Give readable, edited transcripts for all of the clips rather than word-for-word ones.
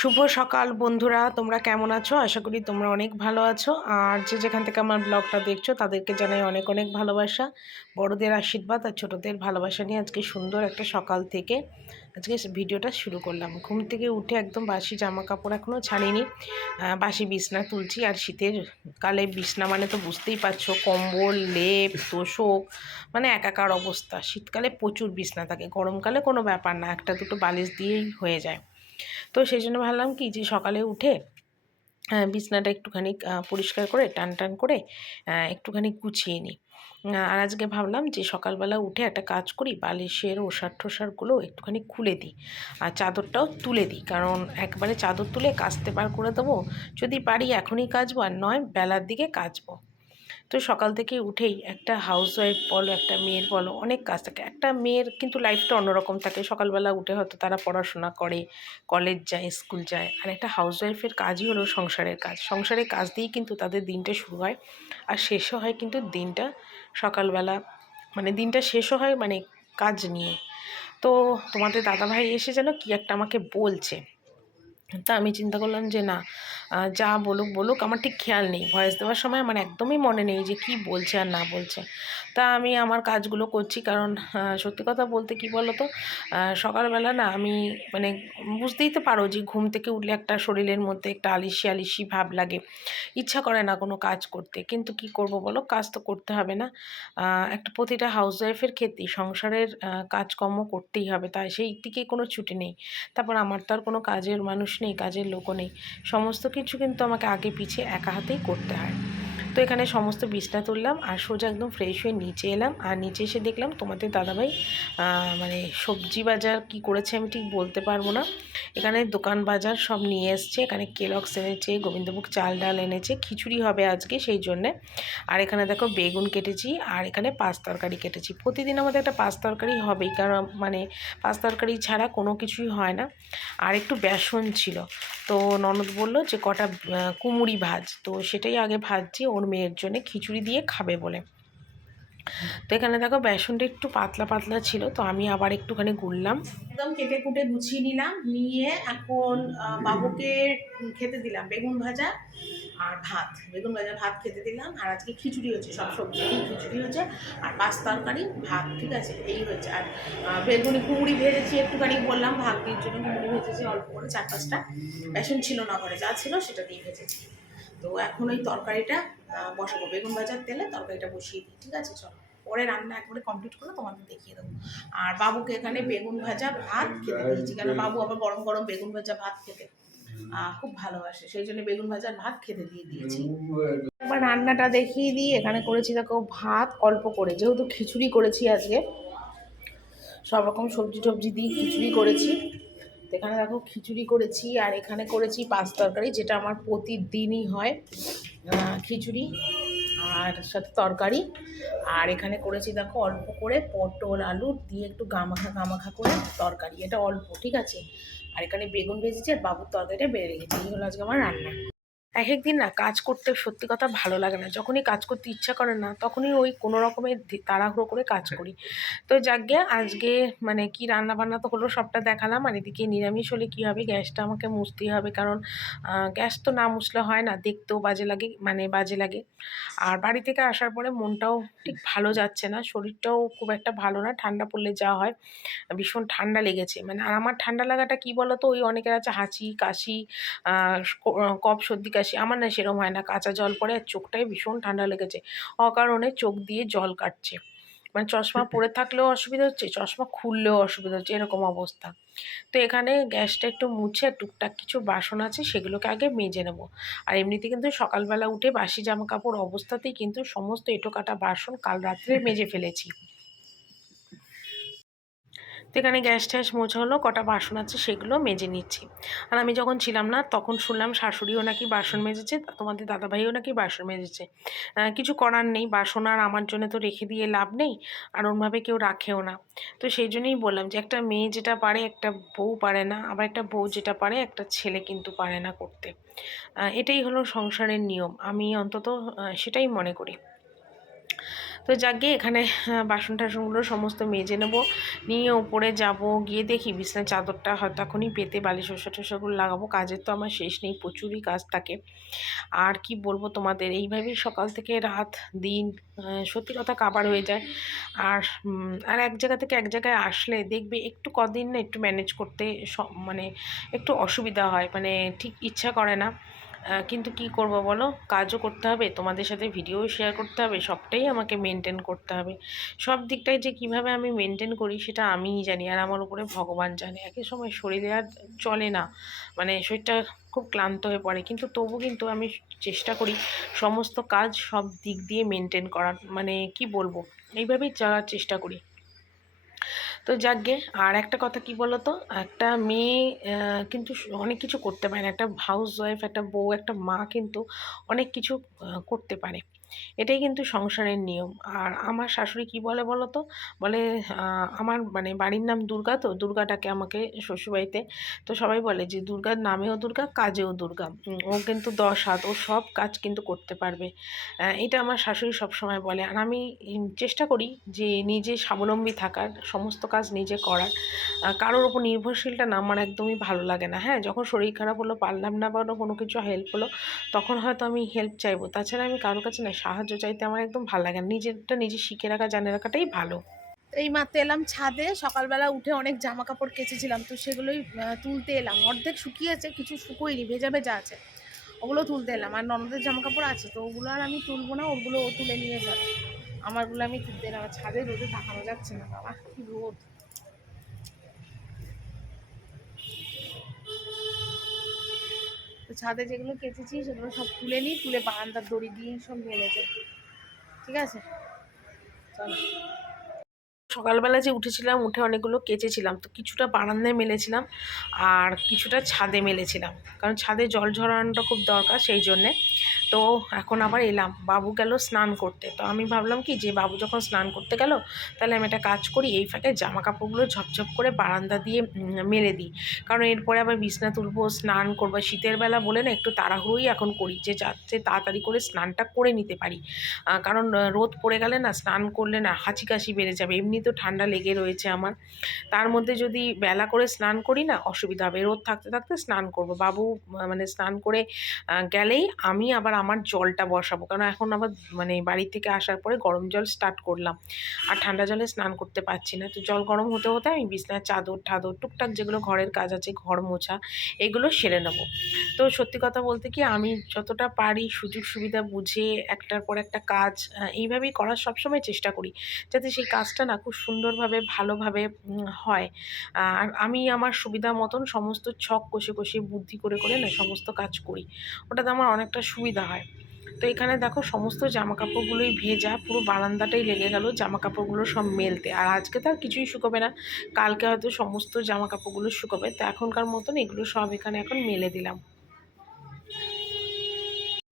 শুভ সকাল বন্ধুরা, তোমরা কেমন আছো? আশা করি তোমরা অনেক ভালো আছো। আর যে যেখান থেকে আমার ব্লগটা দেখছো তাদেরকে জানাই অনেক অনেক ভালোবাসা, বড়দের আশীর্বাদ আর ছোটদের ভালোবাসা নিয়ে আজকে সুন্দর একটা সকাল থেকে আজকে ভিডিওটা শুরু করলাম। ঘুম থেকে উঠে একদম বাসি জামা কাপড় এখনও ছাড়িনি, বাসি বিছনা তুলছি। আর শীতের কালে বিছনা মানে তো বুঝতেই পারছো, কম্বল, লেপ, তোশক, মানে একাকার অবস্থা। শীতকালে প্রচুর বিছনা থাকে, গরমকালে কোনো ব্যাপার না, একটা দুটো বালিশ দিয়েই হয়ে যায়। তো সেই জন্য ভাবলাম কি যে সকালে উঠে বিছনাটা একটুখানি পরিষ্কার করে টান টান করে একটুখানি গুছিয়ে নিই। আর আজকে ভাবলাম যে সকালবেলা উঠে একটা কাজ করি, বালিশের ওষার টোষারগুলো একটুখানি খুলে দিই আর চাদরটাও তুলে দিই, কারণ একবারে চাদর তুলে কাচতে বার করে দেবো। যদি পারি এখনই কাচবো, আর নয় বেলার দিকে কাচবো। তো সকাল থেকে উঠেই একটা হাউসওয়াইফ বলো, একটা মেয়ের বলো, অনেক কাজ থাকে। একটা মেয়ের কিন্তু লাইফটা অন্যরকম থাকে, সকালবেলা উঠে হয়তো তারা পড়াশোনা করে, কলেজ যায়, স্কুল যায়। আর একটা হাউসওয়াইফের কাজই হলো সংসারের কাজ। সংসারের কাজ দিয়েই কিন্তু তাদের দিনটা শুরু হয় আর শেষও হয় কিন্তু দিনটা সকালবেলা, মানে দিনটা শেষও হয় মানে কাজ নিয়ে। তো তোমাদের দাদাভাই এসে যেন কি একটা আমাকে বলছে। তা আমি চিন্তা করলাম যে না, যা বলুক বলুক, আমার ঠিক খেয়াল নেই, ভয়েস দেওয়ার সময় আমার একদমই মনে নেই যে কি বলছে আর না বলছে। তা আমি আমার কাজগুলো করছি, কারণ সত্যি কথা বলতে কি বলো তো, সকালবেলা না আমি মানে বুঝতেই তো পারো যে ঘুম থেকে উঠলে একটা শরীরের মধ্যে একটা আলিশি আলিশি ভাব লাগে, ইচ্ছা করে না কোনো কাজ করতে। কিন্তু কি করব বলো, কাজ তো করতে হবে না। একটা প্রতিটা হাউসওয়াইফের ক্ষেত্রেই সংসারের কাজকর্ম করতেই হবে, তাই সেই দিকে কোনো ছুটি নেই। তারপর আমার তো আর কোনো কাজের মানুষ নেই, কাজের লোকও নেই, সমস্ত কিছু কিন্তু আমাকে আগে পিছে একা হাতেই করতে হয়। তো এখানে সমস্ত বিছনা তুললাম আর সোজা একদম ফ্রেশ হয়ে নিচে এলাম। আর নিচে এসে দেখলাম তোমাদের দাদাভাই মানে সবজি বাজার কি করেছে আমি ঠিক বলতে পারবো না। এখানে দোকান বাজার সব নিয়ে এসছে, এখানে কেলগস এনেছে, গোবিন্দভোগ চাল ডাল এনেছে, খিচুড়ি হবে আজকে সেই জন্যে। আর এখানে দেখো বেগুন কেটেছি, আর এখানে পাঁচ তরকারি কেটেছি। প্রতিদিন আমাদের একটা পাঁচ তরকারি হবেই, কারণ মানে পাঁচ তরকারি ছাড়া কোনো কিছুই হয় না। আর একটু বেসন ছিল, তো ননদ বললো যে কটা কুমুড়ি ভাজ, তো সেটাই আগে ভাজছি ওর মেয়ের জন্য খিচুড়ি দিয়ে খাবে বলে। তো এখানে দেখো বেসনটা একটু পাতলা পাতলা ছিল, তো আমি আবার একটুখানি গুললাম, একদম কেটে কুটে গুছিয়ে নিলাম। নিয়ে এখন বাবুকে খেতে দিলাম বেগুন ভাজা আর ভাত, বেগুন ভাজা ভাত খেতে দিলাম। আর আজকে খিচুড়ি হচ্ছে, সব সবজি দিয়ে খিচুড়ি হচ্ছে, আর পাঁচ তরকারি ভাত, ঠিক আছে, এই হচ্ছে। আর বেগুনি কুমড়ি ভেজেছি একটুখানি, বললাম ভাগ্যের জন্য কুমড়ি ভেজেছি অল্প করে, চার পাঁচটা। বেসন ছিল না ঘরে, যা ছিল সেটা দিয়ে ভেজেছি। তো এখন ওই তরকারিটা বসাবো, বেগুন ভাজার তেলে তরকারিটা বসিয়ে দিই, ঠিক আছে। চলো পরে রান্না একবারে কমপ্লিট করে তোমাদের দেখিয়ে দেবো। আর বাবুকে এখানে বেগুন ভাজা ভাত খেতে দিয়েছি, কেন বাবু আবার গরম গরম বেগুন ভাজা ভাত খেতে খুব ভালোবাসে, সেই জন্য বেগুন ভাজার ভাত খেতে দিয়ে দিয়েছি। এবার রান্নাটা দেখিয়ে দিই। এখানে করেছি দেখো ভাত অল্প করে, যেহেতু খিচুড়ি করেছি আজকে, সব রকম সবজি টবজি দিয়ে খিচুড়ি করেছি। তো এখানে দেখো খিচুড়ি করেছি, আর এখানে করেছি পাঁচ তরকারি, যেটা আমার প্রতিদিনই হয়, খিচুড়ি আর সাথে তরকারি। আর এখানে করেছি দেখো অল্প করে পটল আলু দিয়ে একটু গামাখা গামাখা করে তরকারি, এটা অল্প, ঠিক আছে। আর এখানে বেগুন ভেজেছি, আর বাবুর তরকারিটা বেড়ে রেখেছি। এই হলো আজকে আমার রান্না। এক একদিন না কাজ করতে সত্যি কথা ভালো লাগে না, যখনই কাজ করতে ইচ্ছা করে না তখনই ওই কোনো রকমের তাড়াহুড়ো করে কাজ করি। তো যাকগে আজকে মানে কি রান্না বান্না তো হলো, সবটা দেখালাম। আর এদিকে নিরামিষ হলে কী হবে, গ্যাসটা আমাকে মুছতেই হবে, কারণ গ্যাস তো না মুছলে হয় না, দেখতেও বাজে লাগে, মানে বাজে লাগে। আর বাড়ি থেকে আসার পরে মনটাও ঠিক ভালো যাচ্ছে না, শরীরটাও খুব একটা ভালো না, ঠান্ডা পড়লে যা হয়, ভীষণ ঠান্ডা লেগেছে। মানে আর আমার ঠান্ডা লাগাটা কি বলো তো, ওই অনেকের আছে হাঁচি কাশি, কফ সর্দি কাশি, আমার না সেরকম হয় না, কাঁচা জল পড়ে আর চোখটায় ভীষণ ঠান্ডা লেগেছে, অকারণে চোখ দিয়ে জল কাটছে। মানে চশমা পরে থাকলেও অসুবিধা হচ্ছে, চশমা খুললেও অসুবিধা হচ্ছে, এরকম অবস্থা। তো এখানে গ্যাসটা একটু মুছে টুকটাক কিছু বাসন আছে সেগুলোকে আগে মেজে নেবো। আর এমনিতে কিন্তু সকালবেলা উঠে বাসি জামা কাপড় অবস্থাতেই কিন্তু সমস্ত এঁটো কাটা বাসন কাল রাত্রে মেজে ফেলেছি। তো এখানে গ্যাস ট্যাস মোছা হলো, কটা বাসন আছে সেগুলো মেজে নিচ্ছি। আর আমি যখন ছিলাম না তখন শুনলাম শাশুড়িও নাকি বাসন মেজেছে, তোমাদের দাদাভাইও নাকি বাসন মেজেছে। কিছু করার নেই, বাসন আর আমার জন্য তো রেখে দিয়ে লাভ নেই, আর ওরমভাবে কেউ রাখেও না। তো সেই জন্যই বললাম যে একটা মেয়ে যেটা পারে একটা বউ পারে না, আবার একটা বউ যেটা পারে একটা ছেলে কিন্তু পারে না করতে। এটাই হলো সংসারের নিয়ম, আমি অন্তত সেটাই মনে করি। তো যাকে এখানে বাসন টাসনগুলো সমস্ত মেজে নেব, নিয়ে উপরে যাব, গিয়ে দেখি বিছানার চাদরটা হয়তো এখনই পেতে বালিশ ওষা টোষাগুলো লাগাবো। কাজের তো আমার শেষ নেই, প্রচুরই কাজ থাকে। আর কি বলবো তোমাদের, এইভাবেই সকাল থেকে রাত দিন সত্যি কথা কাবার হয়ে যায়। আর এক জায়গা থেকে এক জায়গায় আসলে দেখবে একটু কদিন না একটু ম্যানেজ করতে মানে একটু অসুবিধা হয়, মানে ঠিক ইচ্ছা করে না। কিন্তু কি করব বলো, কাজও করতে হবে, তোমাদের সাথে ভিডিও শেয়ার করতে হবে, সবটাই আমাকে মেনটেন করতে হবে। সব দিকটাই যে কিভাবে আমি মেনটেন করি সেটা আমিই জানি, আর আমার উপরে ভগবান জানে। একই সময় শরীরে আর চলে না, মানে শরীরটা খুব ক্লান্ত হয়ে পড়ে, কিন্তু তবু কিন্তু আমি চেষ্টা করি সমস্ত কাজ সব দিক দিয়ে মেনটেন করার, মানে কি বলবো, এইভাবেই চলার চেষ্টা করি। তো যাকগে, আর একটা কথা কি বলো তো, একটা মেয়ে কিন্তু অনেক কিছু করতে পারে না। একটা হাউস ওয়াইফ, একটা বউ, একটা মা কিন্তু অনেক কিছু করতে পারে। এটাই কিন্তু সংসারের নিয়ম। আর আমার শাশুড়ি কি বলে বলো তো, বলে আমার মানে বাড়ির নাম দুর্গা, তো দুর্গাটাকে আমাকে শ্বশুরবাড়িতে তো সবাই বলে যে দুর্গার নামেও দুর্গা, কাজেও দুর্গা। ও কিন্তু 10 হাত, ও সব কাজ কিন্তু করতে পারবে। এটা আমার শাশুড়ি সবসময় বলে। আর আমি চেষ্টা করি যে নিজে স্বাবলম্বী থাকার, সমস্ত কাজ নিজে করার। কারোর ওপর নির্ভরশীলটা না আমার একদমই ভালো লাগে না। হ্যাঁ, যখন শরীর খারাপ হলো, পারলাম না বা কোনো কিছু হেল্প হলো, তখন হয়তো আমি হেল্প চাইবো। তাছাড়া আমি কারোর কাছে না সাহায্য চাইতে আমার একদম ভালো লাগে না। নিজেরটা নিজে শিখে রাখা, জানে রাখাটাই ভালো। এই মাত্র এলাম ছাদে, সকালবেলা উঠে অনেক জামা কাপড় কেচেছিলাম, তো সেগুলোই তুলতে এলাম। অর্ধেক শুকিয়েছে, কিছু শুকোয়নি, ভেজা ভেজা আছে, ওগুলো তুলতে এলাম। আর ননদের জামা কাপড় আছে, তো ওগুলো আর আমি তুলবো না, ওগুলো ও তুলে নিয়ে যাবে। আমারগুলো আমি তুলতে এলাম। আর ছাদে রোদে তাকানো যাচ্ছে না, বাবা কি রোদ। তো ছাদে যেগুলো কেচেছি সেগুলো সব তুলে নিই, তুলে বারান্দার দড়ি দিয়ে সব মেলেছে। ঠিক আছে, চলো। সকালবেলা যে উঠেছিলাম, উঠে অনেকগুলো কেচেছিলাম, তো কিছুটা বারান্দায় মেলেছিলাম আর কিছুটা ছাদে মেলেছিলাম, কারণ ছাদে জল ঝরানোটা খুব দরকার, সেই জন্যে। তো এখন আবার এলাম, বাবু গেল স্নান করতে, তো আমি ভাবলাম কি যে বাবু যখন স্নান করতে গেল, তাহলে আমি একটা কাজ করি, এই ফাঁকে জামা কাপড়গুলো ঝপঝপ করে বারান্দা দিয়ে মেলে দিই। কারণ এরপরে আবার বিছনা তুলবো, স্নান করবো, শীতের বেলা বলে না একটু তাড়াহুড়োই এখন করি, যে যাতে তাড়াতাড়ি করে স্নানটা করে নিতে পারি। কারণ রোদ পড়ে গেলে না, স্নান করলে না হাঁচি কাশি বেড়ে যাবে, এমনি তো ঠান্ডা লেগে রয়েছে আমার। তার মধ্যে যদি বেলা করে স্নান করি না, অসুবিধা হবে। রোদ থাকতে থাকতে স্নান করব, বাবু মানে স্নান করে গেলেই আমি আবার আমার জলটা বসাবো, কারণ এখন আবার মানে বাড়ি থেকে আসার পরে গরম জল স্টার্ট করলাম, আর ঠান্ডা জলে স্নান করতে পারছি না। তো জল গরম হতে হতে আমি বিছনার চাদর ঠাদর টুকটাক যেগুলো ঘরের কাজ আছে, ঘর মোছা, এগুলো সেরে নেবো। তো সত্যি কথা বলতে কি, আমি যতটা পারি সুযোগ সুবিধা বুঝে একটার পর একটা কাজ এইভাবেই করার সবসময় চেষ্টা করি, যাতে সেই কাজটা না খুব সুন্দরভাবে ভালোভাবে হয়। আর আমি আমার সুবিধা মতন সমস্ত ছক কষে কষে বুদ্ধি করে করে না সমস্ত কাজ করি, ওটাতে আমার অনেকটা সুবিধা হয়। তো এখানে দেখো সমস্ত জামা কাপড়গুলোই ভেজা, পুরো বারান্দাটাই লেগে গেল জামা কাপড়গুলো সব মেলতে। আর আজকে তো আর কিছুই শুকোবে না, কালকে হয়তো সমস্ত জামা কাপড়গুলো শুকোবে। তো এখনকার মতন এগুলো সব এখানে এখন মেলে দিলাম।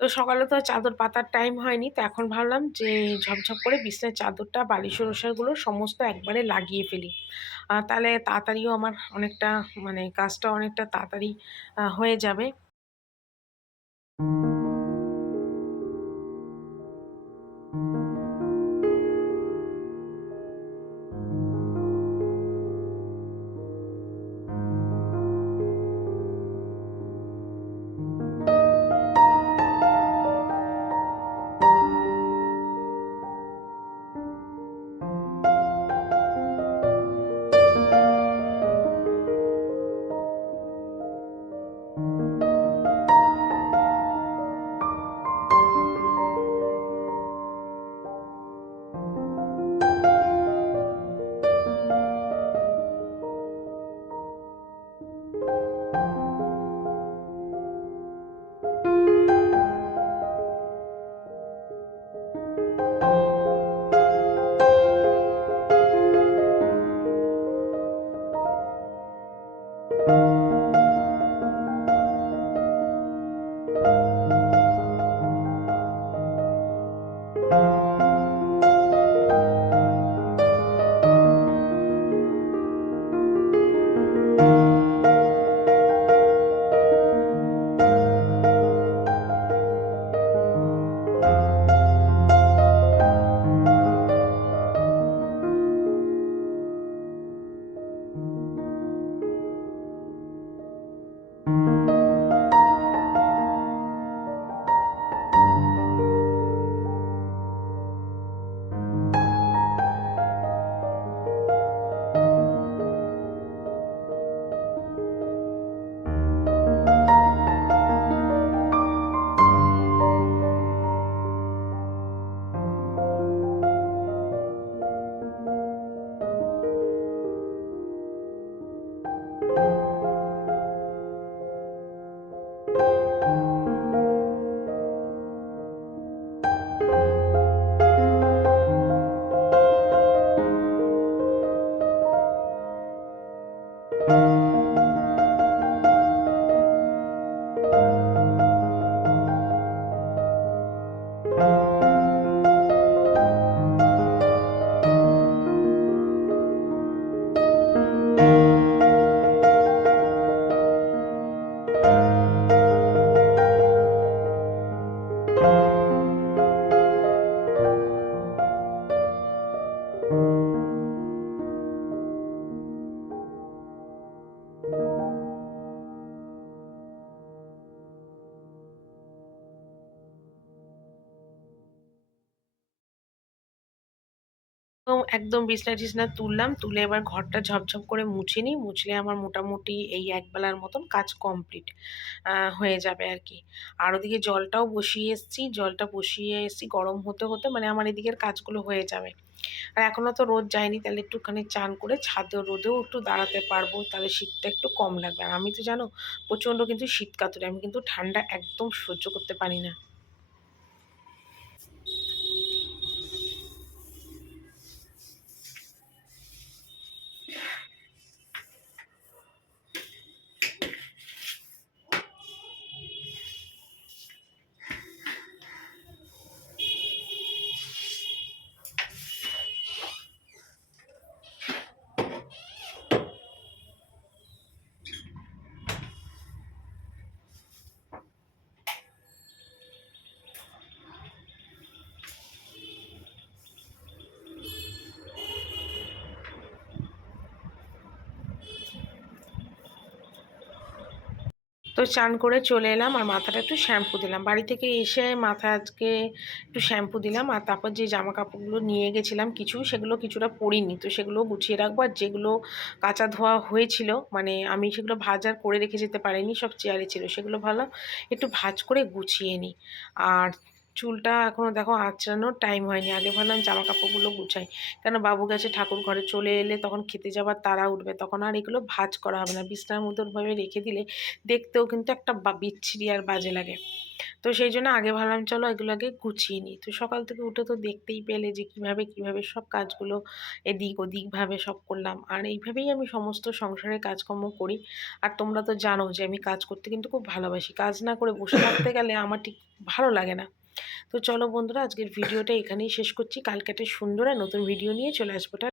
তো সকালে তো আর চাদর পাতার টাইম হয়নি, তো এখন ভাবলাম যে ঝপঝপ করে বিছানার চাদরটা, বালিশের ওষারগুলো সমস্ত একবারে লাগিয়ে ফেলি। তাহলে তাড়াতাড়িও আমার অনেকটা, মানে কাজটা অনেকটা তাড়াতাড়ি হয়ে যাবে। একদম বিছনা টিছনা তুললাম, তুলে এবার ঘরটা ঝপঝপ করে মুছে নিই। মুছলে আমার মোটামুটি এই একবেলার মতন কাজ কমপ্লিট হয়ে যাবে আর কি। আর ওদিকে জলটাও বসিয়ে এসেছি, গরম হতে হতে মানে আমার এদিকের কাজগুলো হয়ে যাবে। আর এখনও তো রোদ যায়নি, তাহলে একটুখানি চান করে ছাদে রোদেও একটু দাঁড়াতে পারবো, তাহলে শীতটা একটু কম লাগবে। আর আমি তো জানো প্রচণ্ড কিন্তু শীত কাতুরে, আমি কিন্তু ঠান্ডা একদম সহ্য করতে পারি না। তো চান করে চলে এলাম আর মাথাটা একটু শ্যাম্পু দিলাম। বাড়ি থেকে এসে মাথা আজকে একটু শ্যাম্পু দিলাম। আর তারপর যে জামা কাপড়গুলো নিয়ে গেছিলাম কিছু, সেগুলো কিছুটা পরিনি, তো সেগুলো গুছিয়ে রাখবো। আর যেগুলো কাচা ধোয়া হয়েছিল, মানে আমি সেগুলো ভাঁজ আর করে রেখে যেতে পারিনি, সব চেয়ারে ছিল, সেগুলো ভালো একটু ভাঁজ করে গুছিয়ে নিই। আর চুলটা এখনও দেখো আঁচড়ানোর টাইম হয়নি, আগে ভাবলাম জামা কাপড়গুলো গুছাই, কেন বাবু গেছে ঠাকুর ঘরে, চলে এলে তখন খেতে যাবার তাড়া উঠবে, তখন আর এগুলো ভাঁজ করা হবে না। বিছনার মধ্যে ওইভাবে রেখে দিলে দেখতেও কিন্তু একটা বিচ্ছিরি আর বাজে লাগে। তো সেই জন্য আগে ভাবলাম চলো এগুলো আগে গুছিয়ে নিই। তো সকাল থেকে উঠে তো দেখতেই পেলে যে কিভাবে কিভাবে সব কাজগুলো এদিক ওদিকভাবে সব করলাম। আর এইভাবেই আমি সমস্ত সংসারের কাজকর্ম করি। আর তোমরা তো জানো যে আমি কাজ করতে কিন্তু খুব ভালোবাসি, কাজ না করে বসে থাকতে গেলে আমার ঠিক ভালো লাগে না। তো চলো বন্ধুরা, আজকের ভিডিওটা এখানেই শেষ করছি। কালকে একটা সুন্দর আর নতুন ভিডিও নিয়ে চলে আসবো।